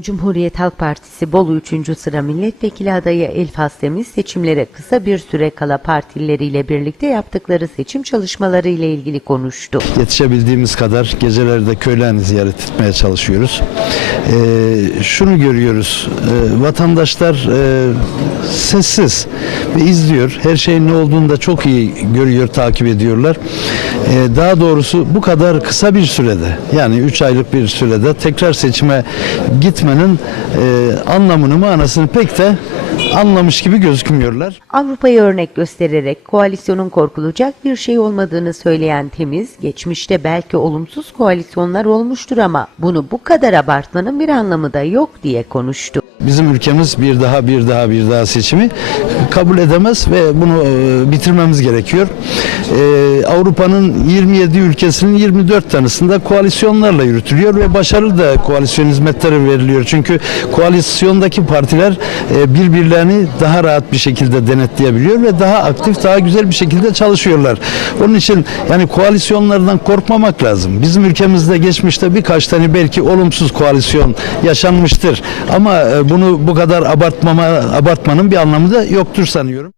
Cumhuriyet Halk Partisi Bolu 3. sıra milletvekili adayı Elfas Temiz seçimlere kısa bir süre kala partileriyle birlikte yaptıkları seçim çalışmaları ile ilgili konuştu. Yetişebildiğimiz kadar gecelerde köylerini ziyaret etmeye çalışıyoruz. Ee, şunu görüyoruz, e, vatandaşlar e, sessiz ve izliyor. Her şeyin ne olduğunu da çok iyi görüyor, takip ediyorlar. Ee, daha doğrusu bu kadar kısa bir sürede, yani 3 aylık bir sürede tekrar seçime gitmenin e, anlamını, manasını pek de anlamış gibi gözükmüyorlar. Avrupa'yı örnek göstererek koalisyonun korkulacak bir şey olmadığını söyleyen Temiz, geçmişte belki olumsuz koalisyonlar olmuştur ama bunu bu kadar abartmanın bir anlamı da yok diye konuştu. Bizim ülkemiz bir daha bir daha bir daha seçimi kabul edemez ve bunu e, bitirmemiz gerekiyor. E, Avrupa'nın 27 ülkesinin 24 tanesinde koalisyonlarla yürütülüyor ve başarılı da koalisyon hizmetleri veriliyor. Çünkü koalisyondaki partiler e, birbirlerini daha rahat bir şekilde denetleyebiliyor ve daha aktif, daha güzel bir şekilde çalışıyorlar. Onun için yani koalisyonlardan korkmamak lazım. Bizim ülkemizde geçmişte birkaç tane belki olumsuz koalisyon yaşanmıştır. Ama e, bunu bu kadar abartmama abartmanın bir anlamı da yoktur sanıyorum.